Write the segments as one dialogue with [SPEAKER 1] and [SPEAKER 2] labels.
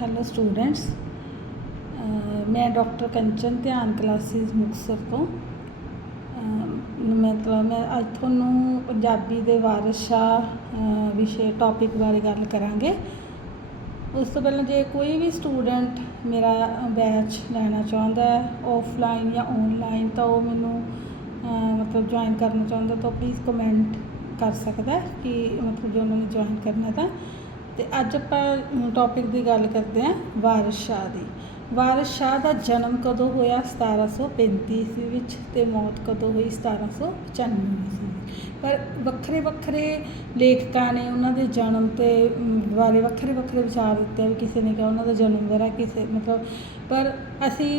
[SPEAKER 1] Hello students uh, ਮੈਂ doctor Kanchan Dhyan classes Muktsar ਤੋਂ। uh, ਮਤਲਬ ਮੈਂ ਅੱਜ ਤੁਹਾਨੂੰ ਪੰਜਾਬੀ ਦੇ ਵਾਰਿਸ uh, ਵਿਸ਼ੇ ਟੌਪਿਕ ਬਾਰੇ ਗੱਲ ਕਰਾਂਗੇ। ਉਸ ਤੋਂ ਪਹਿਲਾਂ ਜੇ ਕੋਈ ਵੀ ਸਟੂਡੈਂਟ ਮੇਰਾ ਬੈਚ ਲੈਣਾ ਚਾਹੁੰਦਾ ਹੈ ਆਫਲਾਈਨ ਜਾਂ ਆਨਲਾਈਨ ਤਾਂ ਉਹ ਮੈਨੂੰ ਮਤਲਬ ਜੁਆਇਨ ਕਰਨਾ ਚਾਹੁੰਦਾ ਤਾਂ ਪਲੀਜ਼ ਕਮੈਂਟ ਕਰ ਸਕਦਾ ਕਿ ਮਤਲਬ ਜੇ ਉਹਨਾਂ ਨੇ ਜੁਆਇਨ ਕਰਨਾ ਤਾਂ। ਤੇ ਅੱਜ ਆਪਾਂ ਟੌਪਿਕ ਦੀ ਗੱਲ ਕਰਦੇ ਹਾਂ ਵਾਰਿਸ ਸ਼ਾਹ ਦੀ। ਵਾਰਿਸ ਸ਼ਾਹ ਦਾ ਜਨਮ ਕਦੋਂ ਹੋਇਆ? 1735 ਈਸਵੀ ਵਿੱਚ ਤੇ ਮੌਤ ਕਦੋਂ ਹੋਈ? 1795 ਈਸਵੀ ਪਰ ਵੱਖਰੇ ਵੱਖਰੇ ਲੇਖਕਾਂ ਨੇ ਉਹਨਾਂ ਦੇ ਜਨਮ ਤੇ ਬਾਰੇ ਵੱਖਰੇ ਵੱਖਰੇ ਵਿਚਾਰ ਦਿੱਤੇ ਵੀ ਕਿਸੇ ਨੇ ਕਿਹਾ ਉਹਨਾਂ ਦਾ ਜਨਮ ਦਰ ਕਿਸੇ, ਮਤਲਬ ਪਰ ਅਸੀਂ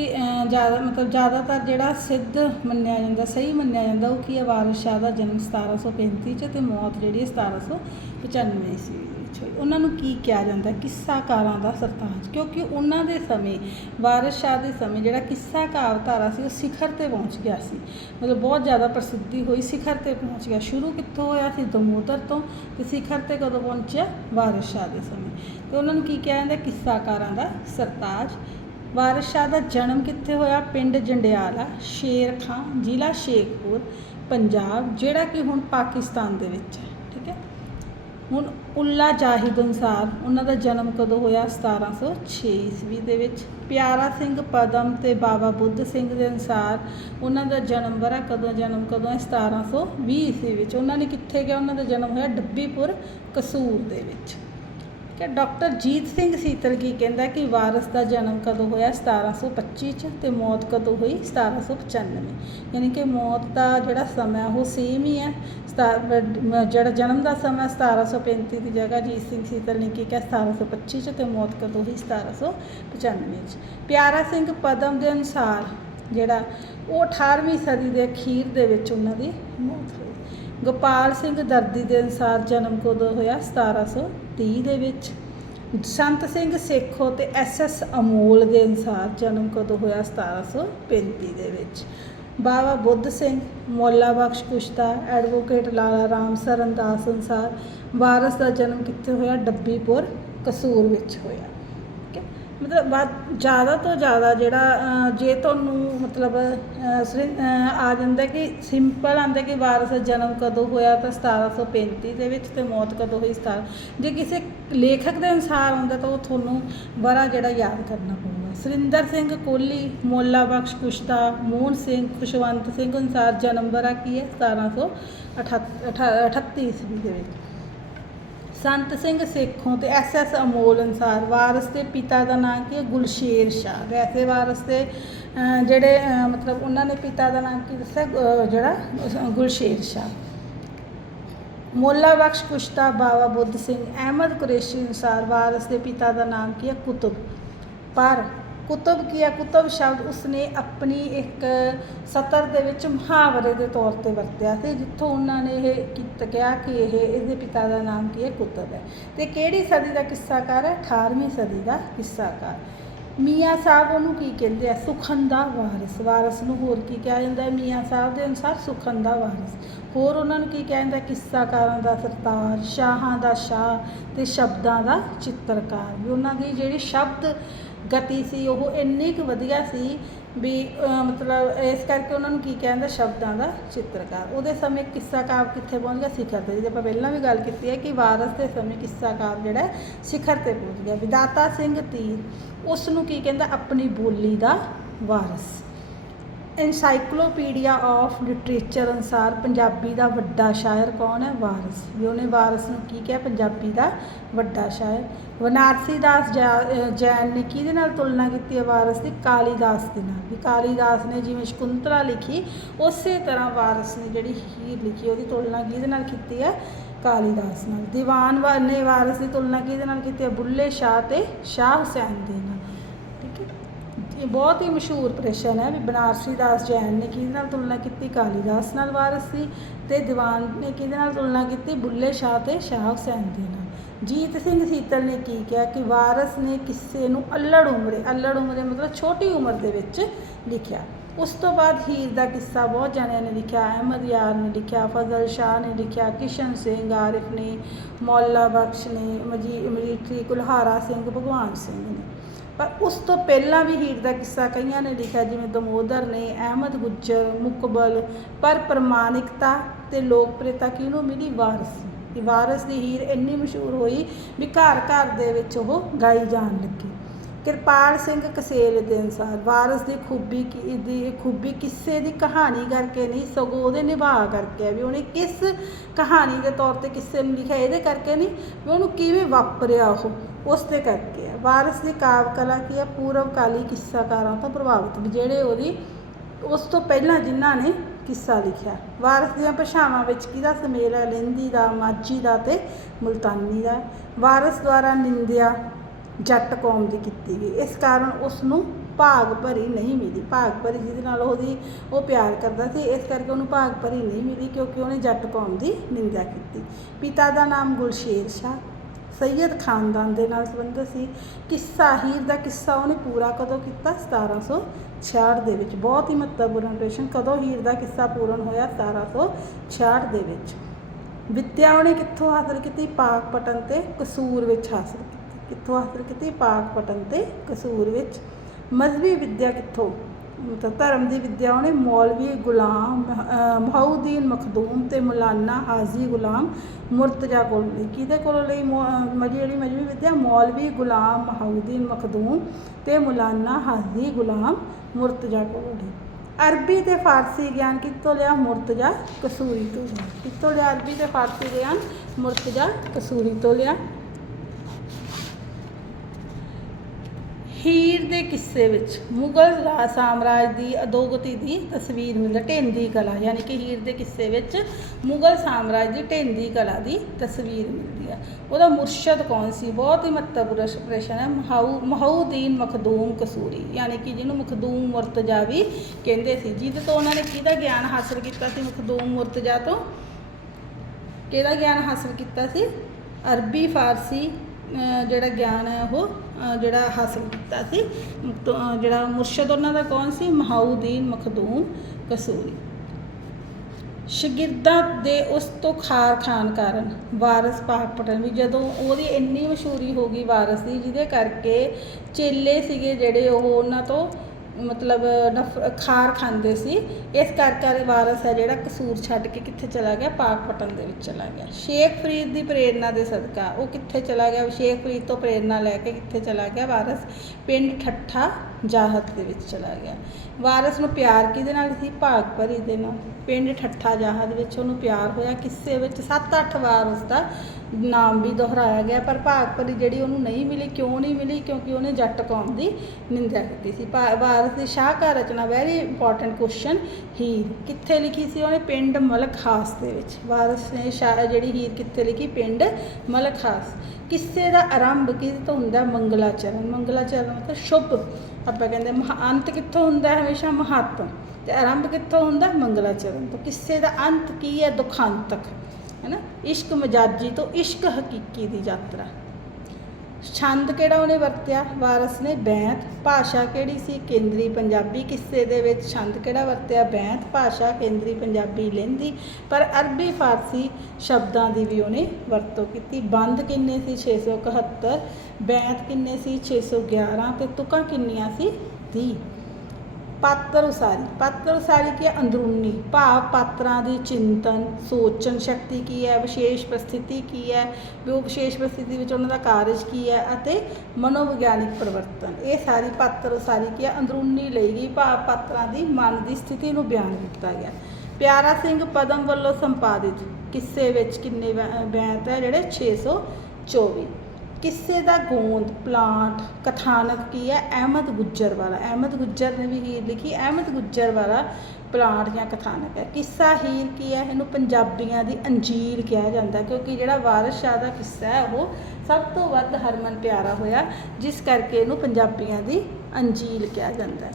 [SPEAKER 1] ਜ਼ਿਆਦਾ, ਮਤਲਬ ਜ਼ਿਆਦਾਤਰ ਜਿਹੜਾ ਸਿੱਧ ਮੰਨਿਆ ਜਾਂਦਾ, ਸਹੀ ਮੰਨਿਆ ਜਾਂਦਾ, ਉਹ ਕੀ ਹੈ? ਵਾਰਿਸ ਸ਼ਾਹ ਦਾ ਜਨਮ 1735 ਚ ਤੇ ਮੌਤ ਜਿਹੜੀ ਹੈ 1795 ਈਸਵੀ ਵਿੱਚ ਹੋਈ ਉਹਨਾਂ ਨੂੰ ਕੀ ਕਿਹਾ ਜਾਂਦਾ? ਕਿੱਸਾਕਾਰਾਂ ਦਾ ਸਰਤਾਜ। ਕਿਉਂਕਿ ਉਹਨਾਂ ਦੇ ਸਮੇਂ, ਵਾਰਿਸ ਸ਼ਾਹ ਦੇ ਸਮੇਂ ਜਿਹੜਾ ਕਿੱਸਾ ਕਾਵਤਾਰਾ ਸੀ, ਉਹ ਸਿਖਰ ਤੇ ਪਹੁੰਚ ਗਿਆ ਸੀ। ਮਤਲਬ ਬਹੁਤ ਜ਼ਿਆਦਾ ਪ੍ਰਸਿੱਧੀ ਹੋਈ ਸਿਖਰ ਤੇ ਪਹੁੰਚ ਗਿਆ। ਸ਼ੁਰੂ ਕਿੱਥੋਂ ਹੋਇਆ ਸੀ? ਦਮੋਦਰ ਤੋਂ। ਤੇ ਸਿਖਰ ਤੇ ਕਦੋਂ ਪਹੁੰਚਿਆ? ਵਾਰਿਸ ਸ਼ਾਹ ਦੇ ਸਮੇਂ। ਤੇ ਉਹਨਾਂ ਨੂੰ ਕੀ ਕਿਹਾ ਜਾਂਦਾ? ਕਿੱਸਾਕਾਰਾਂ ਦਾ ਸਰਤਾਜ। ਵਾਰਿਸ ਸ਼ਾਹ ਦਾ ਜਨਮ ਕਿੱਥੇ ਹੋਇਆ? ਪਿੰਡ ਜੰਡਿਆਲਾ, ਸ਼ੇਰ ਖਾਂ, ਜ਼ਿਲ੍ਹਾ ਸ਼ੇਖਪੁਰ, ਪੰਜਾਬ, ਜਿਹੜਾ ਕਿ ਹੁਣ ਪਾਕਿਸਤਾਨ ਦੇ ਵਿੱਚ ਹੈ। ਹੁਣ ਉੱਲਾ ਜਾਹਿਦ ਅਨਸਾਰ, ਉਹਨਾਂ ਦਾ ਜਨਮ ਕਦੋਂ ਹੋਇਆ? 1706 ਈਸਵੀ ਦੇ ਵਿੱਚ। ਪਿਆਰਾ ਸਿੰਘ ਪਦਮ ਤੇ ਬਾਬਾ ਬੁੱਧ ਸਿੰਘ ਦੇ ਅਨਸਾਰ, ਉਹਨਾਂ ਦਾ ਜਨਮ ਵਰਾ ਕਦੋਂ, ਜਨਮ ਕਦੋਂ ਹੈ? 1720 ਈਸਵੀ ਵਿੱਚ। ਉਹਨਾਂ ਨੇ ਕਿੱਥੇ ਗਿਆ? ਉਹਨਾਂ ਦਾ ਜਨਮ ਹੋਇਆ ਡੱਬੀਪੁਰ ਕਸੂਰ ਦੇ ਵਿੱਚ। ਕਿ ਡਾਕਟਰ ਜੀਤ ਸਿੰਘ ਸੀਤਲ ਕੀ ਕਹਿੰਦਾ ਕਿ ਵਾਰਸ ਦਾ ਜਨਮ ਕਦੋਂ ਹੋਇਆ? 1725 ਚ ਤੇ ਮੌਤ ਕਦੋਂ ਹੋਈ? 1795 ਯਾਨੀ ਕਿ ਮੌਤ ਦਾ ਜਿਹੜਾ ਸਮਾਂ ਉਹ ਸੇਮ ਹੀ ਹੈ। ਸਤਾ- ਜਿਹੜਾ ਜਨਮ ਦਾ ਸਮਾਂ 1735 ਦੀ ਜਗ੍ਹਾ ਜੀਤ ਸਿੰਘ ਸੀਤਲ ਨੇ ਕੀ ਕਿਹਾ? 1725 ਚ ਤੇ ਮੌਤ ਕਦੋਂ ਹੋਈ? 1795 ਚ। ਪਿਆਰਾ ਸਿੰਘ ਪਦਮ ਦੇ ਅਨੁਸਾਰ ਜਿਹੜਾ ਉਹ 18ਵੀਂ ਸਦੀ ਦੇ ਅਖੀਰ ਦੇ ਵਿੱਚ ਉਹਨਾਂ ਦੀ ਮੌਤ ਹੋਈ। ਗੋਪਾਲ ਸਿੰਘ ਦਰਦੀ ਦੇ ਅਨੁਸਾਰ ਜਨਮ ਕਦੋਂ ਹੋਇਆ? 1730 ਦੇ ਵਿੱਚ। ਸੰਤ ਸਿੰਘ ਸੇਖੋ ਤੇ ਐਸ ਐਸ ਅਮੋਲ ਦੇ ਅਨੁਸਾਰ ਜਨਮ ਕਦੋਂ ਹੋਇਆ? 1735 ਦੇ ਵਿੱਚ। ਬਾਬਾ ਬੁੱਧ ਸਿੰਘ, ਮੌਲਾ ਬਖਸ਼ ਕੁਸ਼ਤਾ, ਐਡਵੋਕੇਟ ਲਾਲਾ ਰਾਮ ਸਰਨਦਾਸ ਅਨੁਸਾਰ ਵਾਰਸ ਦਾ ਜਨਮ ਕਿੱਥੇ ਹੋਇਆ? ਡੱਬੀਪੁਰ, ਕਸੂਰ ਵਿੱਚ ਹੋਇਆ। ਮਤਲਬ ਵੱਧ ਜ਼ਿਆਦਾ ਤੋਂ ਜ਼ਿਆਦਾ ਜਿਹੜਾ ਜੇ ਤੁਹਾਨੂੰ ਮਤਲਬ ਅਹ, ਆ ਜਾਂਦਾ ਕਿ ਸਿੰਪਲ ਆਂਦਾ ਕਿ ਵਾਰਸ ਜਨਮ ਕਦੋਂ ਹੋਇਆ ਤਾਂ 1735 ਦੇ ਵਿੱਚ ਤੇ ਮੌਤ ਕਦੋਂ ਹੋਈ 17 ਜੇ ਕਿਸੇ ਲੇਖਕ ਦੇ ਅਨੁਸਾਰ ਆਉਂਦਾ ਤਾਂ ਉਹ ਤੁਹਾਨੂੰ ਬੜਾ ਜਿਹੜਾ ਯਾਦ ਕਰਨਾ ਪਊਗਾ। ਸੁਰਿੰਦਰ ਸਿੰਘ ਕੋਹਲੀ ਮੋਲਾ ਬਖਸ਼ ਕੁਸ਼ਤਾ ਮੋਹਨ ਸਿੰਘ ਖੁਸ਼ਵੰਤ ਸਿੰਘ ਅਨੁਸਾਰ ਜਨਮ ਬਰਾ ਕੀ ਹੈ? 1738 ਈਸਵੀ ਦੇ ਵਿੱਚ। ਸੰਤ ਸਿੰਘ ਸੇਖੋਂ ਤੇ ਐਸ ਐਸ ਅਮੋਲ ਅਨਸਾਰ, ਵਾਰਸ ਦੇ ਪਿਤਾ ਦਾ ਨਾਮ ਕੀ ਹੈ? ਗੁਲਸ਼ੇਰ ਸ਼ਾਹ। ਵੈਸੇ ਵਾਰਸ ਦੇ ਜਿਹੜੇ ਮਤਲਬ ਉਹਨਾਂ ਨੇ ਪਿਤਾ ਦਾ ਨਾਮ ਕੀ ਦੱਸਿਆ? ਜਿਹੜਾ? ਗੁਲਸ਼ੇਰ ਸ਼ਾਹ। ਮੋਲਾ ਬਖਸ਼ ਕੁਸ਼ਤਾ ਬਾਬਾ ਬੁੱਧ ਸਿੰਘ ਅਹਿਮਦ ਕੁਰੇਸ਼ੀ ਅਨਸਾਰ ਵਾਰਸ ਦੇ ਪਿਤਾ ਦਾ ਨਾਮ ਕੀ ਹੈ? ਕੁਤਬ। ਪਰ ਕੁਤਬ ਕੀ ਹੈ? ਕੁਤਬ ਸ਼ਬਦ ਉਸਨੇ ਆਪਣੀ ਇੱਕ ਸਤਰ ਦੇ ਵਿੱਚ ਮੁਹਾਵਰੇ ਦੇ ਤੌਰ ਤੇ ਵਰਤਿਆ ਸੀ, ਜਿੱਥੋਂ ਉਹਨਾਂ ਨੇ ਇਹ ਕੀਤਾ ਕਿਹਾ ਕਿ ਇਹ ਇਹਦੇ ਪਿਤਾ ਦਾ ਨਾਮ ਕੀ ਹੈ? ਕੁਤਬ ਹੈ। ਤੇ ਕਿਹੜੀ ਸਦੀ ਦਾ ਕਿੱਸਾਕਾਰ ਹੈ? 18ਵੀਂ ਸਦੀ ਦਾ ਕਿੱਸਾਕਾਰ। ਮੀਆਂ ਸਾਹਿਬ ਉਹਨੂੰ ਕੀ ਕਹਿੰਦੇ ਆ? ਸੁਖਨ ਦਾ ਵਾਰਿਸ। ਵਾਰਿਸ ਨੂੰ ਹੋਰ ਕੀ ਕਿਹਾ ਜਾਂਦਾ ਹੈ? ਮੀਆਂ ਸਾਹਿਬ ਦੇ ਅਨੁਸਾਰ ਸੁਖਨ ਦਾ ਵਾਰਿਸ। ਹੋਰ ਉਹਨਾਂ ਨੂੰ ਕੀ ਕਿਹਾ ਜਾਂਦਾ ਕਿੱਸਾਕਾਰਾਂ ਦਾ ਸਰਤਾਜ, ਸ਼ਾਹਾਂ ਦਾ ਸ਼ਾਹ ਤੇ ਸ਼ਬਦਾਂ ਦਾ ਚਿੱਤਰਕਾਰ। ਵੀ ਉਹਨਾਂ ਦੀ ਜਿਹੜੀ ਸ਼ਬਦ ਗਤੀ ਸੀ, ਉਹ ਇੰਨੀ ਕੁ ਵਧੀਆ ਸੀ ਵੀ ਮਤਲਬ ਇਸ ਕਰਕੇ ਉਹਨਾਂ ਨੂੰ ਕੀ ਕਹਿੰਦਾ ਸ਼ਬਦਾਂ ਦਾ ਚਿੱਤਰਕਾਰ। ਉਹਦੇ ਸਮੇਂ ਕਿੱਸਾ ਕਾਵ ਕਿੱਥੇ ਪਹੁੰਚ ਗਿਆ? ਸਿਖਰ ਤੇ। ਜਿਹਦੇ ਆਪਾਂ ਪਹਿਲਾਂ ਵੀ ਗੱਲ ਕੀਤੀ ਹੈ ਕਿ ਵਾਰਸ ਦੇ ਸਮੇਂ ਕਿੱਸਾ ਕਾਵ ਜਿਹੜਾ ਸਿਖਰ ਤੇ ਪਹੁੰਚ ਗਿਆ। ਵਿਦਾਤਾ ਸਿੰਘ ਤੀਰ ਉਸ ਨੂੰ ਕੀ ਕਹਿੰਦਾ? ਆਪਣੀ ਬੋਲੀ ਦਾ ਵਾਰਸ। ਐਨਸਾਈਕਲੋਪੀਡੀਆ ਆਫ ਲਿਟਰੇਚਰ ਅਨਸਾਰ ਪੰਜਾਬੀ ਦਾ ਵੱਡਾ ਸ਼ਾਇਰ ਕੌਣ ਹੈ? ਵਾਰਿਸ। ਵੀ ਉਹਨੇ ਵਾਰਿਸ ਨੂੰ ਕੀ ਕਿਹਾ? ਪੰਜਾਬੀ ਦਾ ਵੱਡਾ ਸ਼ਾਇਰ। ਬਨਾਰਸੀ ਦਾਸ ਜੈ- ਜੈਨ ਨੇ ਕਿਹਦੇ ਨਾਲ ਤੁਲਨਾ ਕੀਤੀ ਹੈ ਵਾਰਿਸ ਦੀ? ਕਾਲੀਦਾਸ ਦੇ ਨਾਲ। ਵੀ ਕਾਲੀਦਾਸ ਨੇ ਜਿਵੇਂ ਸ਼ਕੁੰਤਲਾ ਲਿਖੀ, ਉਸੇ ਤਰ੍ਹਾਂ ਵਾਰਿਸ ਨੇ ਜਿਹੜੀ ਹੀਰ ਲਿਖੀ, ਉਹਦੀ ਤੁਲਨਾ ਕਿਹਦੇ ਨਾਲ ਕੀਤੀ ਹੈ? ਕਾਲੀਦਾਸ ਨਾਲ। ਦੀਵਾਨ ਵਾ- ਨੇ ਵਾਰਿਸ ਦੀ ਤੁਲਨਾ ਕਿਹਦੇ ਨਾਲ ਕੀਤੀ ਹੈ? ਬੁੱਲੇ ਸ਼ਾਹ ਤੇ ਸ਼ਾਹ ਹੁਸੈਨ ਦੇ ਨਾਲ। ਇਹ ਬਹੁਤ ਹੀ ਮਸ਼ਹੂਰ ਪ੍ਰਸ਼ਨ ਹੈ ਵੀ ਬਨਾਰਸੀ ਦਾਸ ਜੈਨ ਨੇ ਕਿਹਦੇ ਨਾਲ ਤੁਲਨਾ ਕੀਤੀ? ਕਾਲੀਦਾਸ ਨਾਲ ਵਾਰਿਸ ਸੀ ਤੇ ਦੀਵਾਨ ਨੇ ਕਿਹਦੇ ਨਾਲ ਤੁਲਨਾ ਕੀਤੀ? ਬੁੱਲੇ ਸ਼ਾਹ ਤੇ ਸ਼ਾਹ ਹੁਸੈਨ ਦੇ ਨਾਲ। ਜੀਤ ਸਿੰਘ ਸੀਤਲ ਨੇ ਕੀ ਕਿਹਾ ਕਿ ਵਾਰਿਸ ਨੇ ਕਿਸੇ ਨੂੰ ਅਲੜ ਉਮਰੇ ਅਲੜ ਉਮਰੇ ਮਤਲਬ ਛੋਟੀ ਉਮਰ ਦੇ ਵਿੱਚ ਲਿਖਿਆ। ਉਸ ਤੋਂ ਬਾਅਦ ਹੀਰ ਦਾ ਕਿੱਸਾ ਬਹੁਤ ਜਣਿਆਂ ਨੇ ਲਿਖਿਆ, ਅਹਿਮਦ ਯਾਰ ਨੇ ਲਿਖਿਆ, ਫਜ਼ਲ ਸ਼ਾਹ ਨੇ ਲਿਖਿਆ, ਕਿਸ਼ਨ ਸਿੰਘ, ਆਰਿਫ ਨੇ, ਮੌਲਾ ਬਖਸ਼ ਨੇ ਮਜੀ ਮਜੀਠੀ ਕੁਲਹਾਰਾ ਸਿੰਘ, ਭਗਵਾਨ ਸਿੰਘ ਨੇ। ਪਰ ਉਸ ਤੋਂ ਪਹਿਲਾਂ ਵੀ ਹੀਰ ਦਾ ਕਿੱਸਾ ਕਈਆਂ ਨੇ ਲਿਖਿਆ, ਜਿਵੇਂ ਦਮੋਦਰ ਨੇ, ਅਹਿਮਦ ਗੁੱਜਰ, ਮੁਕਬਲ, ਪਰ ਪ੍ਰਮਾਣਿਕਤਾ ਤੇ ਲੋਕਪ੍ਰਿਯਤਾ ਕਿਹਨੂੰ ਮਿਲੀ? ਵਾਰਸ ਕਿ ਵਾਰਸ ਦੀ ਹੀਰ ਇੰਨੀ ਮਸ਼ਹੂਰ ਹੋਈ ਵੀ ਘਰ ਘਰ ਦੇ ਵਿੱਚ ਉਹ ਗਾਈ ਜਾਣ ਲੱਗੀ। ਕਿਰਪਾਲ ਸਿੰਘ ਕਸੇਰ ਦੇ ਅਨੁਸਾਰ, ਵਾਰਸ ਦੀ ਖੂਬੀ ਕੀ ਦੀ ਖੂਬੀ ਕਿਸੇ ਦੀ ਕਹਾਣੀ ਕਰਕੇ ਨਹੀਂ, ਸਗੋਂ ਉਹਦੇ ਨਿਭਾਅ ਕਰਕੇ ਹੈ ਵੀ ਉਹਨੇ ਕਿਸ ਕਹਾਣੀ ਦੇ ਤੌਰ ਤੇ ਕਿਸੇ ਨੂੰ ਲਿਖਿਆ, ਇਹਦੇ ਕਰਕੇ ਨਹੀਂ, ਵੀ ਉਹਨੂੰ ਕਿਵੇਂ ਵਾਪਰਿਆ ਉਹ, ਉਸ ਦੇ ਕਰਕੇ ਹੈ ਵਾਰਸ ਦੀ ਕਾਵ ਕਲਾ ਕੀ ਹੈ ਪੂਰਵਕਾਲੀ ਕਿੱਸਾਕਾਰਾਂ ਤੋਂ ਪ੍ਰਭਾਵਿਤ ਵੀ ਜਿਹੜੇ ਉਹਦੀ ਉਸ ਤੋਂ ਪਹਿਲਾਂ ਜਿਨ੍ਹਾਂ ਨੇ ਕਿੱਸਾ ਲਿਖਿਆ। ਵਾਰਸ ਦੀਆਂ ਭਾਸ਼ਾਵਾਂ ਵਿੱਚ ਕਿਹਦਾ ਸਮੇਲ ਹੈ ਲਹਿੰਦੀ ਦਾ, ਮਾਝੀ ਦਾ ਤੇ ਮੁਲਤਾਨੀ ਦਾ। ਵਾਰਸ ਦੁਆਰਾ ਨਿੰਦਿਆ ਜੱਟ ਕੌਮ ਦੀ ਕੀਤੀ ਗਈ। ਇਸ ਕਾਰਨ ਉਸ ਨੂੰ ਭਾਗ ਭਰੀ ਨਹੀਂ ਮਿਲੀ। ਭਾਗ ਭਰੀ ਜਿਹਦੇ ਨਾਲ ਉਹਦੀ, ਉਹ ਪਿਆਰ ਕਰਦਾ ਸੀ, ਇਸ ਕਰਕੇ ਉਹਨੂੰ ਭਾਗ ਭਰੀ ਨਹੀਂ ਮਿਲੀ ਕਿਉਂਕਿ ਉਹਨੇ ਜੱਟ ਕੌਮ ਦੀ ਨਿੰਦਾ ਕੀਤੀ। ਪਿਤਾ ਦਾ ਨਾਮ ਗੁਲਸ਼ੇਰ ਸ਼ਾਹ ਸੈਯਦ ਖਾਨਦਾਨ ਦੇ ਨਾਲ ਸੰਬੰਧਿਤ ਸੀ। ਕਿੱਸਾ, ਹੀਰ ਦਾ ਕਿੱਸਾ ਉਹਨੇ ਪੂਰਾ ਕਦੋਂ ਕੀਤਾ? 1766 ਦੇ ਵਿੱਚ। ਬਹੁਤ ਹੀ ਮਹੱਤਵਪੂਰਨ ਪ੍ਰਸ਼ਨ, ਕਦੋਂ ਹੀਰ ਦਾ ਕਿੱਸਾ ਪੂਰਨ ਹੋਇਆ? 1766 ਦੇ ਵਿੱਚ। ਵਿੱਦਿਆ ਉਹਨੇ ਕਿੱਥੋਂ ਹਾਸਲ ਕੀਤੀ? ਪਾਕ ਪਟਨ ਤੇ ਕਸੂਰ ਵਿੱਚ ਹਾਸਲ ਕੀਤੀ ਕਿੱਥੋਂ ਹਾਸਲ ਕੀਤੀ ਪਾਕ ਪਟਨ ਤੇ ਕਸੂਰ ਵਿੱਚ। ਮਜ਼ਹਬੀ ਵਿੱਦਿਆ ਕਿੱਥੋਂ? ਮਤਲਬ ਧਰਮ ਦੀ ਵਿੱਦਿਆ ਉਹਨੇ ਮੌਲਵੀ ਗੁਲਾਮ ਅਹ, ਮਹਾਉਦੀਨ ਮਖਦੂਮ ਤੇ ਮੌਲਾਨਾ ਹਾਜ਼ੀ ਗੁਲਾਮ ਮੁਰਤਜ਼ਾ ਕੋਲ ਲਈ। ਕਿਹਦੇ ਕੋਲੋਂ ਲਈ ਮੌ- ਮਜੀ ਜਿਹੜੀ ਮਜਬੀ ਵਿੱਦਿਆ? ਮੌਲਵੀ ਗੁਲਾਮ ਮਹਾਉਦੀਨ ਮਖਦੂਮ ਤੇ ਮੌਲਾਨਾ ਹਾਜ਼ੀ ਗੁਲਾਮ ਮੁਰਤਜ਼ਾ ਕੋਲ ਲਈ। ਅਰਬੀ ਤੇ ਫਾਰਸੀ ਗਿਆਨ ਕਿੱਥੋਂ ਲਿਆ? ਮੁਰਤਜ਼ਾ ਕਸੂਰੀ ਤੋਂ ਲਿਆ। ਕਿੱਥੋਂ ਲਿਆ ਅਰਬੀ ਤੇ ਫਾਰਸੀ ਗਿਆਨ? ਮੁਰਤਜ਼ਾ ਕਸੂਰੀ ਤੋਂ ਲਿਆ। ਹੀਰ ਦੇ ਕਿੱਸੇ ਵਿੱਚ ਮੁਗਲ ਰਾਜ ਸਾਮਰਾਜ ਦੀ ਅਦੋਗਤੀ ਦੀ ਤਸਵੀਰ ਮਿਲਦੀ ਢੇਂਦੀ ਕਲਾ, ਯਾਨੀ ਕਿ ਹੀਰ ਦੇ ਕਿੱਸੇ ਵਿੱਚ ਮੁਗਲ ਸਾਮਰਾਜ ਦੀ ਢੇਂਦੀ ਕਲਾ ਦੀ ਤਸਵੀਰ ਮਿਲਦੀ ਹੈ। ਉਹਦਾ ਮੁਰਸ਼ਦ ਕੌਣ ਸੀ? ਬਹੁਤ ਹੀ ਮਹੱਤਵਪੂਰਨ ਪ੍ਰਸ਼ਨ ਹੈ। ਮਹਾਊ, ਮਹਾਉਦੀਨ ਮਖਦੂਮ ਕਸੂਰੀ, ਯਾਨੀ ਕਿ ਜਿਹਨੂੰ ਮਖਦੂਮ ਮੁਰਤਜ਼ਾ ਵੀ ਕਹਿੰਦੇ ਸੀ। ਜਿਹਦੇ ਤੋਂ ਉਹਨਾਂ ਨੇ ਕਿਹਦਾ ਗਿਆਨ ਹਾਸਲ ਕੀਤਾ ਸੀ? ਮਖਦੂਮ ਮੁਰਤਜ਼ਾ ਤੋਂ? ਕਿਹਦਾ ਗਿਆਨ ਹਾਸਲ ਕੀਤਾ ਸੀ? ਅਰਬੀ, ਫਾਰਸੀ ਜਿਹੜਾ ਗਿਆਨ ਹੈ ਉਹ ਜਿਹੜਾ ਹਾਸਲ ਕੀਤਾ ਸੀ ਜਿਹੜਾ ਮੁਰਸ਼ਦ ਉਹਨਾਂ ਦਾ ਕੌਣ ਸੀ? ਮਹਾਉਦੀਨ ਮਖਦੂਮ ਕਸੂਰੀ। ਸ਼ਾਗਿਰਦਾਂ ਦੇ ਉਸ ਤੋਂ ਖਾਰ ਖਾਨ ਕਾਰਨ ਵਾਰਸ ਪਾਕਪਟਨ ਵੀ ਜਦੋਂ ਉਹਦੀ ਇੰਨੀ ਮਸ਼ਹੂਰੀ ਹੋ ਗਈ ਵਾਰਸ ਦੀ, ਜਿਹਦੇ ਕਰਕੇ ਚੇਲੇ ਸੀਗੇ ਜਿਹੜੇ ਉਹ ਉਹਨਾਂ ਤੋਂ ਮਤਲਬ ਨਫ, ਖਾਰ ਖਾਂਦੇ ਸੀ। ਇਸ ਕਰਕੇ ਵਾਰਸ ਹੈ ਜਿਹੜਾ ਕਸੂਰ ਛੱਡ ਕੇ ਕਿੱਥੇ ਚਲਾ ਗਿਆ? ਪਾਕ ਪਟਨ ਦੇ ਵਿੱਚ ਚਲਾ ਗਿਆ। ਸ਼ੇਖ ਫਰੀਦ ਦੀ ਪ੍ਰੇਰਣਾ ਦੇ ਸਦਕਾ ਉਹ ਕਿੱਥੇ ਚਲਾ ਗਿਆ? ਸ਼ੇਖ ਫਰੀਦ ਤੋਂ ਪ੍ਰੇਰਣਾ ਲੈ ਕੇ ਕਿੱਥੇ ਚਲਾ ਗਿਆ ਵਾਰਸ? ਪਿੰਡ ਠੱਠਾ ਜਾਹਤ ਦੇ ਵਿੱਚ ਚਲਾ ਗਿਆ। ਵਾਰਸ ਨੂੰ ਪਿਆਰ ਕਿਹਦੇ ਨਾਲ ਸੀ? ਭਾਗ ਭਰੀ ਦੇ ਨਾਲ। ਪਿੰਡ ਠੱਠਾ ਜਾਹਤ ਵਿੱਚ ਉਹਨੂੰ ਪਿਆਰ ਹੋਇਆ। ਕਿੱਸੇ ਵਿੱਚ 7-8 ਵਾਰ ਉਸ ਦਾ ਨਾਮ ਵੀ ਦੁਹਰਾਇਆ ਗਿਆ। ਪਰ ਭਾਗ ਭਰੀ ਜਿਹੜੀ ਉਹਨੂੰ ਨਹੀਂ ਮਿਲੀ, ਕਿਉਂ ਨਹੀਂ ਮਿਲੀ? ਕਿਉਂਕਿ ਉਹਨੇ ਜੱਟ ਕੌਮ ਦੀ ਨਿੰਦਿਆ ਕੀਤੀ ਸੀ। ਭਾ- ਵਾਰਸ ਦੀ ਸ਼ਾਹਕਾਰ ਰਚਨਾ ਵੈਰੀ ਇੰਪੋਰਟੈਂਟ ਕੁਐਸਚਨ ਹੀਰ। ਕਿੱਥੇ ਲਿਖੀ ਸੀ ਉਹਨੇ? ਪਿੰਡ ਮਲਖਾਸ ਦੇ ਵਿੱਚ। ਵਾਰਸ ਨੇ ਸ਼ਾਹ, ਜਿਹੜੀ ਹੀਰ ਕਿੱਥੇ ਲਿਖੀ? ਪਿੰਡ ਮਲਖਾਸ। ਕਿੱਸੇ ਦਾ ਆਰੰਭ ਕਿਹਦੇ ਤੋਂ ਹੁੰਦਾ? ਮੰਗਲਾਚਰਨ। ਮੰਗਲਾਚਰਨ ਮਤਲਬ ਸ਼ੁਭ ਆਪਾਂ ਕਹਿੰਦੇ ਮਹਾ- ਅੰਤ ਕਿੱਥੋਂ ਹੁੰਦਾ ਹੈ ਹਮੇਸ਼ਾ? ਮਹੱਤਵ ਤੇ ਆਰੰਭ ਕਿੱਥੋਂ ਹੁੰਦਾ? ਮੰਗਲਾਚਰਨ ਤੋਂ। ਕਿੱਸੇ ਦਾ ਅੰਤ ਕੀ ਹੈ? ਦੁਖਾਂਤਕ। ਹੈ ਨਾ? ਇਸ਼ਕ ਮਜਾਜੀ ਤੋਂ ਇਸ਼ਕ ਹਕੀਕੀ ਦੀ ਯਾਤਰਾ। ਛੰਦ ਕਿਹੜਾ ਉਹਨੇ ਵਰਤਿਆ? ਵਾਰਸ ਨੇ ਬੈਂਤ। ਭਾਸ਼ਾ ਕਿਹੜੀ ਸੀ? ਕੇਂਦਰੀ ਪੰਜਾਬੀ ਕਿੱਸੇ ਦੇ ਵਿੱਚ ਛੰਦ ਕਿਹੜਾ ਵਰਤਿਆ? ਬੈਂਤ। ਭਾਸ਼ਾ ਕੇਂਦਰੀ ਪੰਜਾਬੀ ਲਹਿੰਦੀ। ਪਰ ਅਰਬੀ, ਫਾਰਸੀ ਸ਼ਬਦਾਂ ਦੀ ਵੀ ਉਹਨੇ ਵਰਤੋਂ ਕੀਤੀ। ਬੰਦ ਕਿੰਨੇ ਸੀ? 671 ਬੈਂਤ ਕਿੰਨੇ ਸੀ? 611 ਤੇ ਤੁਕਾਂ ਕਿੰਨੀਆਂ ਸੀ? 30 ਪਾਤਰ ਉਸਾਰੀ ਪਾਤਰ ਉਸਾਰੀ ਕੀ ਹੈ? ਅੰਦਰੂਨੀ ਭਾਵ, ਪਾਤਰਾਂ ਦੀ ਚਿੰਤਨ, ਸੋਚਣ ਸ਼ਕਤੀ ਕੀ ਹੈ? ਵਿਸ਼ੇਸ਼ ਪ੍ਰਸਥਿਤੀ ਕੀ ਹੈ? ਵੀ ਉਹ ਵਿਸ਼ੇਸ਼ ਪ੍ਰਸਥਿਤੀ ਵਿੱਚ ਉਹਨਾਂ ਦਾ ਕਾਰਜ ਕੀ ਹੈ ਅਤੇ ਮਨੋਵਿਗਿਆਨਿਕ ਪਰਿਵਰਤਨ। ਇਹ ਸਾਰੀ ਪਾਤਰ ਉਸਾਰੀ ਕੀ ਹੈ? ਅੰਦਰੂਨੀ ਲਈ ਗਈ ਭਾਵ ਪਾਤਰਾਂ ਦੀ ਮਨ ਦੀ ਸਥਿਤੀ ਨੂੰ ਬਿਆਨ ਕੀਤਾ ਗਿਆ। ਪਿਆਰਾ ਸਿੰਘ ਪਦਮ ਵੱਲੋਂ ਸੰਪਾਦਿਤ ਕਿੱਸੇ ਵਿੱਚ ਕਿੰਨੇ ਬੈਂਤ ਹੈ? ਜਿਹੜੇ 624 ਕਿੱਸੇ ਦਾ ਗੋਂਦ, ਪਲਾਂਟ, ਕਥਾਨਕ ਕੀ ਹੈ? ਅਹਿਮਦ ਗੁੱਜਰ ਵਾਲਾ। ਅਹਿਮਦ ਗੁੱਜਰ ਨੇ ਵੀ ਹੀਰ ਲਿਖੀ, ਅਹਿਮਦ ਗੁੱਜਰ ਵਾਲਾ ਪਲਾਂਟ ਜਾਂ ਕਥਾਨਕ ਹੈ। ਕਿੱਸਾ ਹੀਰ ਕੀ ਹੈ? ਇਹਨੂੰ ਪੰਜਾਬੀਆਂ ਦੀ ਅੰਜੀਰ ਕਿਹਾ ਜਾਂਦਾ ਕਿਉਂਕਿ ਜਿਹੜਾ ਵਾਰਿਸ ਸ਼ਾਹ ਦਾ ਕਿੱਸਾ ਹੈ, ਉਹ ਸਭ ਤੋਂ ਵੱਧ ਹਰਮਨ ਪਿਆਰਾ ਹੋਇਆ, ਜਿਸ ਕਰਕੇ ਇਹਨੂੰ ਪੰਜਾਬੀਆਂ ਦੀ ਅੰਜੀਰ ਕਿਹਾ ਜਾਂਦਾ ਹੈ।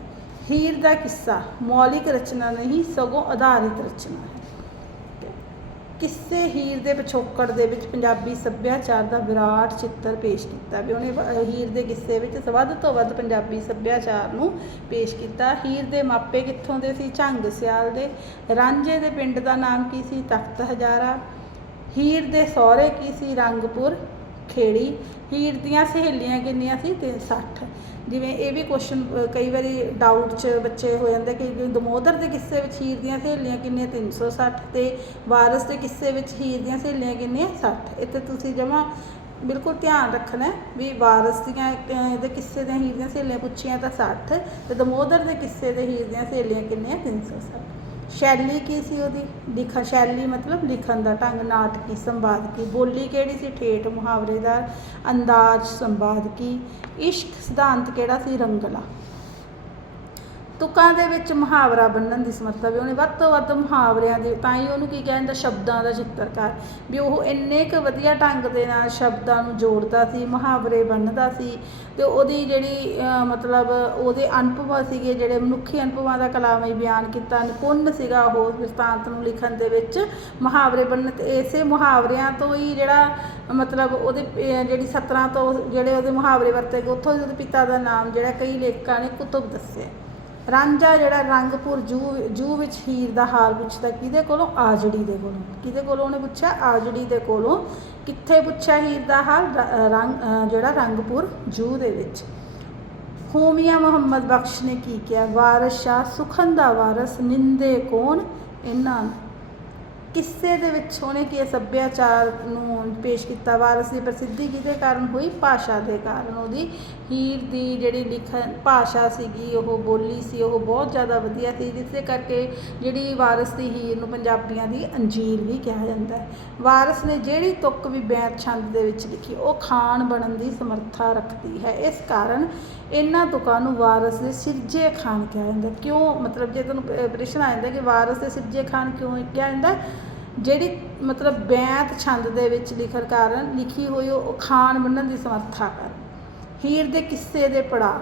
[SPEAKER 1] ਹੀਰ ਦਾ ਕਿੱਸਾ, ਮੌਲਿਕ ਰਚਨਾ ਨਹੀਂ, ਸਗੋਂ ਆਧਾਰਿਤ ਰਚਨਾ ਹੈ। ਕਿਸੇ ਹੀਰ ਦੇ ਪਿਛੋਕੜ ਦੇ ਵਿੱਚ ਪੰਜਾਬੀ ਸੱਭਿਆਚਾਰ ਦਾ ਵਿਰਾਟ ਚਿੱਤਰ ਪੇਸ਼ ਕੀਤਾ ਵੀ ਉਹਨੇ ਹੀਰ ਦੇ ਕਿੱਸੇ ਵਿੱਚ ਵੱਧ ਤੋਂ ਵੱਧ ਪੰਜਾਬੀ ਸੱਭਿਆਚਾਰ ਨੂੰ ਪੇਸ਼ ਕੀਤਾ। ਹੀਰ ਦੇ ਮਾਪੇ ਕਿੱਥੋਂ ਦੇ ਸੀ? ਝੰਗ ਸਿਆਲ ਦੇ। ਰਾਂਝੇ ਦੇ ਪਿੰਡ ਦਾ ਨਾਮ ਕੀ ਸੀ? ਤਖਤ ਹਜ਼ਾਰਾ। ਹੀਰ ਦੇ ਸਹੁਰੇ ਕੀ ਸੀ? ਰੰਗਪੁਰ। ਖੇੜੀ ਹੀਰ ਦੀਆਂ ਸਹੇਲੀਆਂ ਕਿੰਨੀਆਂ ਸੀ? 360 ਜਿਵੇਂ ਇਹ ਵੀ ਕੁਐਸਚਨ ਕਈ ਵਾਰੀ ਡਾਊਟ 'ਚ ਬੱਚੇ ਹੋ ਜਾਂਦੇ ਕਿ ਦਮੋਦਰ ਦੇ ਕਿੱਸੇ ਵਿੱਚ ਹੀਰ ਦੀਆਂ ਸਹੇਲੀਆਂ ਕਿੰਨੀਆਂ? 360 ਤੇ ਵਾਰਸ ਦੇ ਕਿੱਸੇ ਵਿੱਚ ਹੀਰ ਦੀਆਂ ਸਹੇਲੀਆਂ ਕਿੰਨੀਆਂ? 60 ਇੱਥੇ ਤੁਸੀਂ ਜਮਾ ਬਿਲਕੁਲ ਧਿਆਨ ਰੱਖਣਾ ਵੀ ਵਾਰਸ ਦੀਆਂ ਇੱਕ, ਕਿੱਸੇ ਦੀਆਂ ਹੀਰ ਦੀਆਂ ਸਹੇਲੀਆਂ ਪੁੱਛੀਆਂ ਤਾਂ 60 ਤੇ ਦਮੋਦਰ ਦੇ ਕਿੱਸੇ ਦੇ ਹੀਰ ਦੀਆਂ ਸਹੇਲੀਆਂ ਕਿੰਨੀਆਂ? 360 ਸ਼ੈਲੀ ਕੀ ਸੀ ਉਹਦੀ? ਲਿਖਣ, ਸ਼ੈਲੀ ਮਤਲਬ ਲਿਖਣ ਦਾ ਢੰਗ, ਨਾਟਕੀ ਸੰਵਾਦਕੀ ਬੋਲੀ ਕਿਹੜੀ ਸੀ? ਠੇਠ, ਮੁਹਾਵਰੇਦਾਰ, ਅੰਦਾਜ਼ ਸੰਵਾਦਕੀ ਇਸ਼ਕ ਸਿਧਾਂਤ ਕਿਹੜਾ ਸੀ? ਰੰਗਲਾ। ਤੁਕਾਂ ਦੇ ਵਿੱਚ ਮੁਹਾਵਰਾ ਬੰਨਣ ਦੀ ਸਮਰੱਥਾ ਵੀ ਉਹਨੇ ਵੱਧ ਤੋਂ ਵੱਧ ਮੁਹਾਵਰਿਆਂ ਦੀ, ਤਾਂ ਹੀ ਉਹਨੂੰ ਕੀ ਕਹਿੰਦਾ ਸ਼ਬਦਾਂ ਦਾ ਚਿੱਤਰਕਾਰ ਵੀ ਉਹ ਇੰਨੇ ਕੁ ਵਧੀਆ ਢੰਗ ਦੇ ਨਾਲ ਸ਼ਬਦਾਂ ਨੂੰ ਜੋੜਦਾ ਸੀ, ਮੁਹਾਵਰੇ ਬੰਨਦਾ ਸੀ ਤੇ ਉਹਦੀ ਜਿਹੜੀ ਮਤਲਬ ਉਹਦੇ ਅਨੁਭਵ ਸੀਗੇ, ਜਿਹੜੇ ਮਨੁੱਖੀ ਅਨੁਭਵਾਂ ਦਾ ਕਲਾਮੀ ਬਿਆਨ ਕੀਤਾ, ਨਿਪੁੰਨ ਸੀਗਾ ਉਹ ਵਿਸਤਾਂਤ ਨੂੰ ਲਿਖਣ ਦੇ ਵਿੱਚ ਮੁਹਾਵਰੇ ਬੰਨਣ ਤੇ ਇਸੇ ਮੁਹਾਵਰਿਆਂ ਤੋਂ ਹੀ ਜਿਹੜਾ, ਮਤਲਬ ਉਹਦੇ ਜਿਹੜੀ 17 ਤੋਂ ਜਿਹੜੇ ਉਹਦੇ ਮੁਹਾਵਰੇ ਵਰਤੇ ਗਏ, ਉੱਥੋਂ ਹੀ ਉਹਦੇ ਪਿਤਾ ਦਾ ਨਾਮ ਜਿਹੜਾ ਕਈ ਲੇਖਕਾਂ ਨੇ ਕੁਤਬ ਦੱਸਿਆ। ਰਾਂਝਾ ਜਿਹੜਾ ਰੰਗਪੁਰ ਜੂ ਜੂ ਵਿੱਚ ਹੀਰ ਦਾ ਹਾਲ ਪੁੱਛਦਾ, ਕਿਹਦੇ ਕੋਲੋਂ? ਆਜੜੀ ਦੇ ਕੋਲੋਂ। ਕਿਹਦੇ ਕੋਲੋਂ ਉਹਨੇ ਪੁੱਛਿਆ? ਆਜੜੀ ਦੇ ਕੋਲੋਂ। ਕਿੱਥੇ ਪੁੱਛਿਆ ਹੀਰ ਦਾ ਹਾਲ? ਰੰਗ ਜਿਹੜਾ ਰੰਗਪੁਰ ਜੂ ਦੇ ਵਿੱਚ। ਹੋਮੀਆ ਮੁਹੰਮਦ ਬਖਸ਼ ਨੇ ਕੀ ਕਿਹਾ? ਵਾਰਸ ਸ਼ਾਹ ਸੁਖਨ ਦਾ ਵਾਰਸ, ਨਿੰਦੇ ਕੌਣ? ਇਹਨਾਂ ਕਿੱਸੇ ਦੇ ਵਿੱਚ ਉਹਨੇ ਕੀ ਸੱਭਿਆਚਾਰ ਨੂੰ ਪੇਸ਼ ਕੀਤਾ? ਵਾਰਸ ਦੀ ਪ੍ਰਸਿੱਧੀ ਕਿਹਦੇ ਕਾਰਨ ਹੋਈ? ਭਾਸ਼ਾ ਦੇ ਕਾਰਨ। ਉਹਦੀ ਹੀਰ ਦੀ ਜਿਹੜੀ ਲਿਖਣ ਭਾਸ਼ਾ ਸੀਗੀ, ਉਹ ਬੋਲੀ ਸੀ, ਉਹ ਬਹੁਤ ਜ਼ਿਆਦਾ ਵਧੀਆ ਸੀ, ਜਿਸ ਕਰਕੇ ਜਿਹੜੀ ਵਾਰਸ ਦੀ ਹੀਰ ਨੂੰ ਪੰਜਾਬੀਆਂ ਦੀ ਅੰਜੀਰ ਵੀ ਕਿਹਾ ਜਾਂਦਾ ਹੈ। ਵਾਰਸ ਨੇ ਜਿਹੜੀ ਤੁਕ ਵੀ ਬੈਤ ਛੰਦ ਦੇ ਵਿੱਚ ਲਿਖੀ, ਉਹ ਖਾਨ ਬਣਨ ਦੀ ਸਮਰੱਥਾ ਰੱਖਦੀ ਹੈ। ਇਸ ਕਾਰਨ ਇਹਨਾਂ ਤੁਕਾਂ ਨੂੰ ਵਾਰਸ ਦੇ ਸਿਰਜੇ ਖਾਨ ਕਿਹਾ ਜਾਂਦਾ ਕਿਉਂ? ਮਤਲਬ ਜੇ ਤੁਹਾਨੂੰ ਪ- ਪ੍ਰਸ਼ਨ ਆ ਜਾਂਦਾ ਕਿ ਵਾਰਸ ਦੇ ਸਿਰਜੇ ਖਾਨ ਕਿਉਂ ਕਿਹਾ ਜਾਂਦਾ ਜਿਹੜੀ ਮਤਲਬ ਬੈਂਤ ਛੰਦ ਦੇ ਵਿੱਚ ਲਿਖਣ ਕਾਰਨ ਲਿਖੀ ਹੋਈ ਉਹ ਖਾਨ ਬੰਨਣ ਦੀ ਸਮਰੱਥਾ ਕਰ। ਹੀਰ ਦੇ ਕਿੱਸੇ ਦੇ ਪੜਾ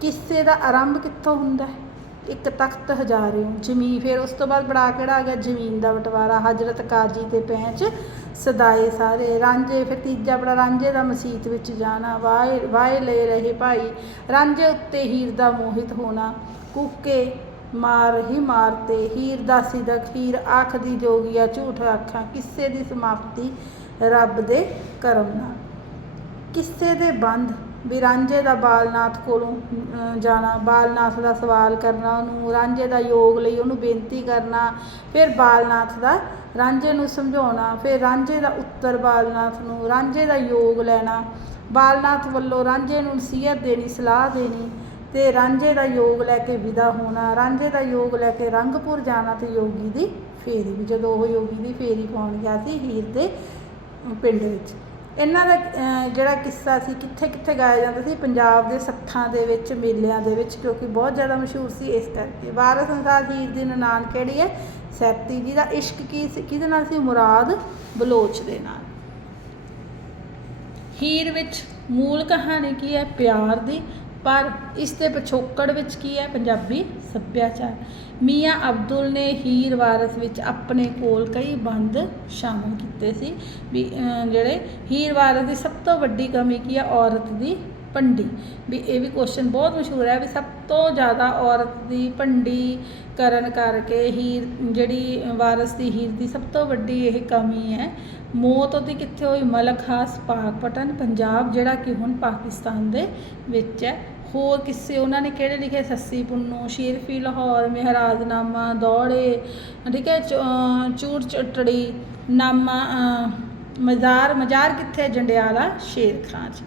[SPEAKER 1] ਕਿੱਸੇ ਦਾ ਆਰੰਭ ਕਿੱਥੋਂ ਹੁੰਦਾ ਹੈ? ਇੱਕ ਤਖਤ ਹਜ਼ਾਰਿਓ ਜ਼ਮੀਨ ਫਿਰ ਉਸ ਤੋਂ ਬਾਅਦ ਬੜਾ ਕਿਹੜਾ ਆ ਗਿਆ? ਜ਼ਮੀਨ ਦਾ ਬਟਵਾਰਾ। ਹਜ਼ਰਤ ਕਾਜੀ ਤੇ ਪੈਂਚ ਸਦਾਏ ਸਾਰੇ। ਰਾਂਝੇ ਫਿਰ ਤੀਜਾ ਬੜਾ ਰਾਂਝੇ ਦਾ ਮਸੀਤ ਵਿੱਚ ਜਾਣਾ। ਵਾਏ ਵਾਏ ਲੈ ਰਹੇ ਭਾਈ। ਰਾਂਝੇ ਉੱਤੇ ਹੀਰ ਦਾ ਮੋਹਿਤ ਹੋਣਾ। ਕੂਕੇ ਮਾਰ ਹੀ ਮਾਰਤੇ ਹੀਰ ਦਾਸੀ ਦਾ ਸਿਦਕ ਹੀਰ ਆਖ ਦੀ ਜੋਗੀਆ ਝੂਠ ਆਖਾਂ, ਕਿੱਸੇ ਦੀ ਸਮਾਪਤੀ ਰੱਬ ਦੇ ਕਰਮ ਨਾਲ। ਕਿੱਸੇ ਦੇ ਬੰਦ ਵੀ ਰਾਂਝੇ ਦਾ ਬਾਲਨਾਥ ਕੋਲੋਂ ਜਾਣਾ, ਬਾਲਨਾਥ ਦਾ ਸਵਾਲ ਕਰਨਾ, ਉਹਨੂੰ ਰਾਂਝੇ ਦਾ ਯੋਗ ਲਈ ਉਹਨੂੰ ਬੇਨਤੀ ਕਰਨਾ, ਫਿਰ ਬਾਲਨਾਥ ਦਾ ਰਾਂਝੇ ਨੂੰ ਸਮਝਾਉਣਾ, ਫਿਰ ਰਾਂਝੇ ਦਾ ਉੱਤਰ ਬਾਲਨਾਥ ਨੂੰ, ਰਾਂਝੇ ਦਾ ਯੋਗ ਲੈਣਾ, ਬਾਲਨਾਥ ਵੱਲੋਂ ਰਾਂਝੇ ਨੂੰ ਨਸੀਹਤ ਦੇਣੀ, ਸਲਾਹ ਦੇਣੀ ਤੇ ਰਾਂਝੇ ਦਾ ਯੋਗ ਲੈ ਕੇ ਵਿਦਾ ਹੋਣਾ, ਰਾਂਝੇ ਦਾ ਯੋਗ ਲੈ ਕੇ ਰੰਗਪੁਰ ਜਾਣਾ ਤੇ ਯੋਗੀ ਦੀ ਫੇਰੀ ਵੀ, ਜਦੋਂ ਉਹ ਯੋਗੀ ਦੀ ਫੇਰੀ ਪਾਉਣ ਗਿਆ ਸੀ ਹੀਰ ਦੇ ਪਿੰਡ ਵਿੱਚ। ਇਹਨਾਂ ਦਾ ਜਿਹੜਾ ਕਿੱਸਾ ਸੀ ਕਿੱਥੇ ਕਿੱਥੇ ਗਾਇਆ ਜਾਂਦਾ ਸੀ? ਪੰਜਾਬ ਦੇ ਸੱਥਾਂ ਦੇ ਵਿੱਚ, ਮੇਲਿਆਂ ਦੇ ਵਿੱਚ ਕਿਉਂਕਿ ਬਹੁਤ ਜ਼ਿਆਦਾ ਮਸ਼ਹੂਰ ਸੀ ਇਸ ਕਰਕੇ। ਵਾਰਸ ਸੰਸਾਰ ਹੀਰ ਦੀ ਨਨਾਣ ਕਿਹੜੀ ਹੈ? ਸੈਤੀ ਜੀ ਦਾ ਇਸ਼ਕ ਕੀ ਸੀ? ਕਿਹਦੇ ਨਾਲ ਸੀ? ਮੁਰਾਦ ਬਲੋਚ ਦੇ ਨਾਲ। ਹੀਰ ਵਿੱਚ ਮੂਲ ਕਹਾਣੀ ਕੀ ਹੈ? ਪਿਆਰ ਦੀ ਪਰ ਇਸ ਦੇ ਪਿਛੋਕੜ ਵਿੱਚ ਕੀ ਹੈ? ਪੰਜਾਬੀ ਸੱਭਿਆਚਾਰ। ਮੀਆਂ ਅਬਦੁਲ ਨੇ ਹੀਰ ਵਾਰਸ ਵਿੱਚ ਆਪਣੇ ਕੋਲ ਕਈ ਬੰਦ ਸ਼ਾਮਲ ਕੀਤੇ ਸੀ। ਵੀ ਜਿਹੜੇ ਹੀਰ ਵਾਰਸ ਦੀ ਸਭ ਤੋਂ ਵੱਡੀ ਕਮੀ ਕੀ ਹੈ? ਔਰਤ ਦੀ ਭੰਡੀ। ਵੀ ਇਹ ਵੀ ਕੁਐਸਚਨ ਬਹੁਤ ਮਸ਼ਹੂਰ ਹੈ ਵੀ ਸਭ ਤੋਂ ਜ਼ਿਆਦਾ ਔਰਤ ਦੀ ਭੰਡੀ ਕਰਨ ਕਰਕੇ ਹੀਰ, ਜਿਹੜੀ ਵਾਰਸ ਦੀ ਹੀਰ ਦੀ ਸਭ ਤੋਂ ਵੱਡੀ ਇਹ ਕਮੀ ਹੈ, ਮੌਤ ਉਹਦੀ ਕਿੱਥੇ ਹੋਈ? ਮਲਖਾਸ ਪਾਕਪਟਨ ਪੰਜਾਬ, ਜਿਹੜਾ ਕਿ ਹੁਣ ਪਾਕਿਸਤਾਨ ਦੇ ਵਿੱਚ ਹੈ। ਹੋਰ ਕਿਸੇ, ਉਹਨਾਂ ਨੇ ਕਿਹੜੇ ਲਿਖੇ? ਸੱਸੀ ਪੁੰਨੂ, ਸ਼ੇਰਫੀ, ਲਾਹੌਰ ਮਹਿਰਾਜਨਾਮਾ ਦੌੜੇ, ਠੀਕ ਹੈ ਚੂੜ ਚਟੜੀ, ਨਾਮਾ ਮਜ਼ਾਰ ਮਜ਼ਾਰ ਕਿੱਥੇ ਜੰਡਿਆਲਾ, ਸ਼ੇਰ ਖਾਂ 'ਚ।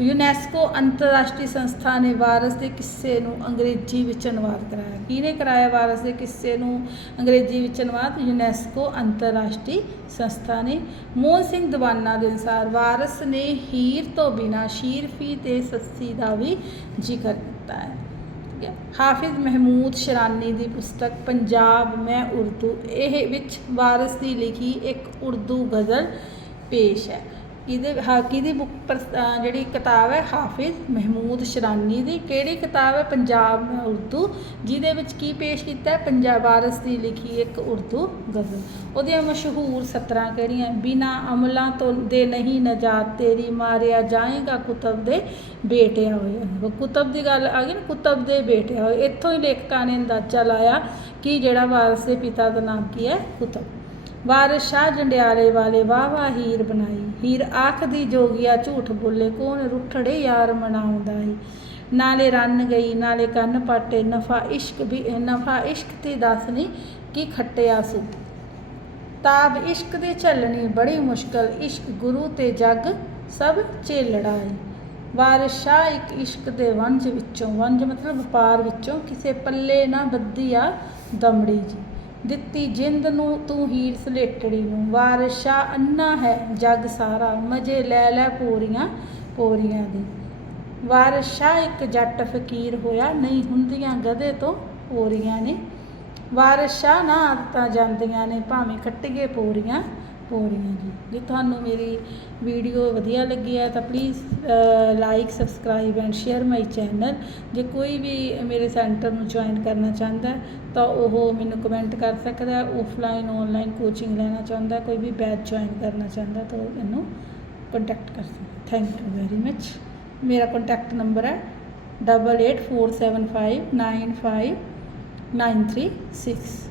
[SPEAKER 1] ਯੂਨੈਸਕੋ ਅੰਤਰਰਾਸ਼ਟਰੀ ਸੰਸਥਾ ਨੇ ਵਾਰਸ ਦੇ ਕਿੱਸੇ ਨੂੰ ਅੰਗਰੇਜ਼ੀ ਵਿੱਚ ਅਨੁਵਾਦ ਕਰਾਇਆ। ਕਿਹਨੇ ਕਰਾਇਆ ਵਾਰਸ ਦੇ ਕਿੱਸੇ ਨੂੰ ਅੰਗਰੇਜ਼ੀ ਵਿੱਚ ਅਨੁਵਾਦ? ਯੂਨੈਸਕੋ ਅੰਤਰਰਾਸ਼ਟਰੀ ਸੰਸਥਾ ਨੇ। ਮੋਹਨ ਸਿੰਘ ਦੀਵਾਨਾ ਦੇ ਅਨੁਸਾਰ ਵਾਰਸ ਨੇ ਹੀਰ ਤੋਂ ਬਿਨਾ ਸ਼ੀਰਫੀ ਤੇ ਸੱਸੀ ਦਾ ਵੀ ਜ਼ਿਕਰ ਕੀਤਾ ਹੈ। ਠੀਕ ਹੈ। ਹਾਫਿਜ਼ ਮਹਿਮੂਦ ਸ਼ਰਾਨੀ ਦੀ ਪੁਸਤਕ ਪੰਜਾਬ, ਮੈਂ ਉਰਦੂ, ਇਹ ਵਿੱਚ ਵਾਰਸ ਦੀ ਲਿਖੀ ਇੱਕ ਉਰਦੂ ਗਜ਼ਲ ਪੇਸ਼ ਹੈ। ਇਹਦੇ ਹਾਕੀ ਦੀ ਬੁੱਕ ਜਿਹੜੀ ਕਿਤਾਬ ਹੈ ਹਾਫਿਜ਼ ਮਹਿਮੂਦ ਸ਼ਰਾਨੀ ਦੀ, ਕਿਹੜੀ ਕਿਤਾਬ ਹੈ? ਪੰਜਾਬ, ਉਰਦੂ, ਜਿਹਦੇ ਵਿੱਚ ਕੀ ਪੇਸ਼ ਕੀਤਾ ਹੈ? ਪੰਜਾਬ ਵਾਰਸ ਦੀ ਲਿਖੀ ਇੱਕ ਉਰਦੂ ਗਜ਼ਲ। ਉਹਦੀਆਂ ਮਸ਼ਹੂਰ ਸਤਰਾਂ ਕਿਹੜੀਆਂ? ਬਿਨਾ ਅਮਲਾਂ ਤੋਂ ਦੇ ਨਹੀਂ ਨਜਾਤ, ਤੇਰੀ ਮਾਰਿਆ ਜਾਏਗਾ ਕੁਤਬ ਦੇ ਬੇਟਿਆ ਹੋਇਆ ਕੁਤਬ ਦੀ ਗੱਲ ਆ ਗਈ ਨਾ, ਕੁਤਬ ਦੇ ਬੇਟਿਆ ਹੋਏ। ਇੱਥੋਂ ਹੀ ਲੇਖਕਾਂ ਨੇ ਅੰਦਾਜ਼ਾ ਲਾਇਆ ਕਿ ਜਿਹੜਾ ਵਾਰਸ ਦੇ ਪਿਤਾ ਦਾ ਨਾਮ ਕੀ ਹੈ? ਕੁਤਬ। ਵਾਰਿਸ ਸ਼ਾਹ ਜੰਡਿਆਲੇ ਵਾਲੇ ਵਾਹ ਵਾਹ ਹੀਰ ਬਣਾਈ। ਹੀਰ ਆਖਦੀ, ਜੋਗਿਆ, ਝੂਠ ਬੋਲੇ, ਕੌਣ ਰੁੱਠੜੇ ਯਾਰ ਮਨਾਉਂਦਾ ਈ? ਨਾਲੇ ਰੰਨ ਗਈ, ਨਾਲੇ ਕੰਨ ਪਾਟੇ, ਨਫਾ ਇਸ਼ਕ ਵੀ, ਨਫਾ ਇਸ਼ਕ ਤੇ ਦੱਸਨੀ ਕੀ ਖੱਟਿਆ ਸੂ। ਤਾਬ ਇਸ਼ਕ ਦੇ ਝੱਲਣੀ ਬੜੀ ਮੁਸ਼ਕਲ, ਇਸ਼ਕ ਗੁਰੂ ਤੇ ਜਗ ਸਭ ਝੇਲੜਾ ਏ ਵਾਰਿਸ ਇੱਕ ਇਸ਼ਕ ਦੇ ਵੰਜ ਵਿੱਚੋਂ, ਵੰਜ ਮਤਲਬ ਵਪਾਰ ਵਿੱਚੋਂ ਕਿਸੇ ਪੱਲੇ ਨਾ ਬੱਧੀ ਆ ਦਮੜੀ ਜੀ। ਦਿੱਤੀ ਜਿੰਦ ਨੂੰ ਤੂੰ ਹੀਰ ਸਲੇਟੜੀ ਨੂੰ। ਵਾਰਿਸ ਅੰਨਾ ਹੈ ਜਗ ਸਾਰਾ, ਮਜੇ ਲੈ ਲੈ ਪੋਰੀਆਂ ਪੋਰੀਆਂ ਦੀ। ਵਾਰਿਸ ਇੱਕ ਜੱਟ ਫਕੀਰ ਹੋਇਆ, ਨਹੀਂ ਹੁੰਦੀਆਂ ਗਧੇ ਤੋਂ ਪੋਰੀਆਂ ਨੇ। ਵਾਰਿਸ ਨਾ ਆਦਤਾਂ ਜਾਂਦੀਆਂ ਨੇ, ਭਾਵੇਂ ਕੱਟੀਏ ਪੋਰੀਆਂ। ਹੋ ਪੌੜੀਆਂ ਜੀ। ਜੇ ਤੁਹਾਨੂੰ ਮੇਰੀ ਵੀਡੀਓ ਵਧੀਆ ਲੱਗੀ ਹੈ ਤਾਂ please like subscribe and share my channel ਜੇ ਕੋਈ ਵੀ ਮੇਰੇ ਸੈਂਟਰ ਨੂੰ ਜੁਆਇਨ ਕਰਨਾ ਚਾਹੁੰਦਾ ਤਾਂ ਉਹ ਮੈਨੂੰ ਕਮੈਂਟ ਕਰ ਸਕਦਾ ਆਫਲਾਈਨ ਆਨਲਾਈਨ ਕੋਚਿੰਗ ਲੈਣਾ ਚਾਹੁੰਦਾ ਕੋਈ ਵੀ ਬੈਚ ਜੁਆਇਨ ਕਰਨਾ ਚਾਹੁੰਦਾ ਤਾਂ ਉਹ ਮੈਨੂੰ ਕੰਟੈਕਟ ਕਰ ਸਕਦਾ ਥੈਂਕ ਯੂ ਵੈਰੀ ਮੱਚ ਮੇਰਾ ਕੰਟੈਕਟ ਨੰਬਰ ਹੈ 8847595936